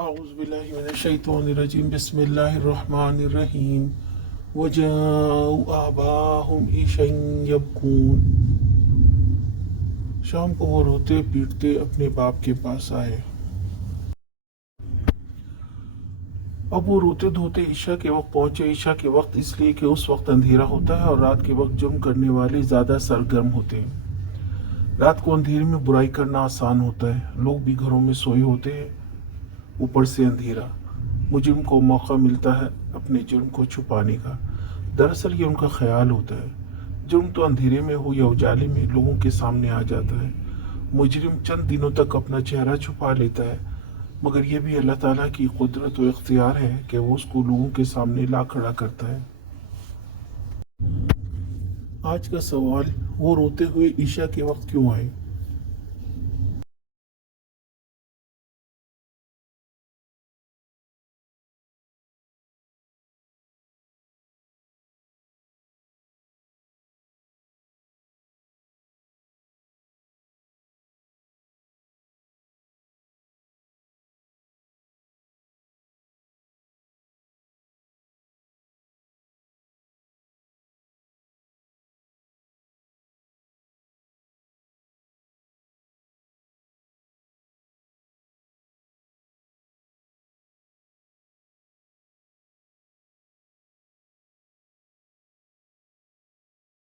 اعوذ باللہ من الشیطان الرجیم بسم اللہ الرحمن الرحیم وجاءوا آباءهم عشاء یبکون۔ شام کو وہ روتے پیٹتے اپنے باپ کے پاس آئے۔ اب وہ روتے دھوتے عشاء کے وقت پہنچے۔ عشاء کے وقت اس لیے کہ اس وقت اندھیرا ہوتا ہے اور رات کے وقت جرم کرنے والے زیادہ سرگرم ہوتے ہیں۔ رات کو اندھیرے میں برائی کرنا آسان ہوتا ہے، لوگ بھی گھروں میں سوئے ہوتے ہیں، اوپر سے اندھیرا۔ مجرم کو موقع ملتا ہے اپنے جرم کو چھپانے کا۔ دراصل یہ ان کا خیال ہوتا ہے۔ جرم تو اندھیرے میں ہو یا اجالے میں لوگوں کے سامنے آ جاتا ہے۔ مجرم چند دنوں تک اپنا چہرہ چھپا لیتا ہے، مگر یہ بھی اللہ تعالیٰ کی قدرت و اختیار ہے کہ وہ اس کو لوگوں کے سامنے لا کھڑا کرتا ہے۔ آج کا سوال، وہ روتے ہوئے عشاء کے وقت کیوں آئے؟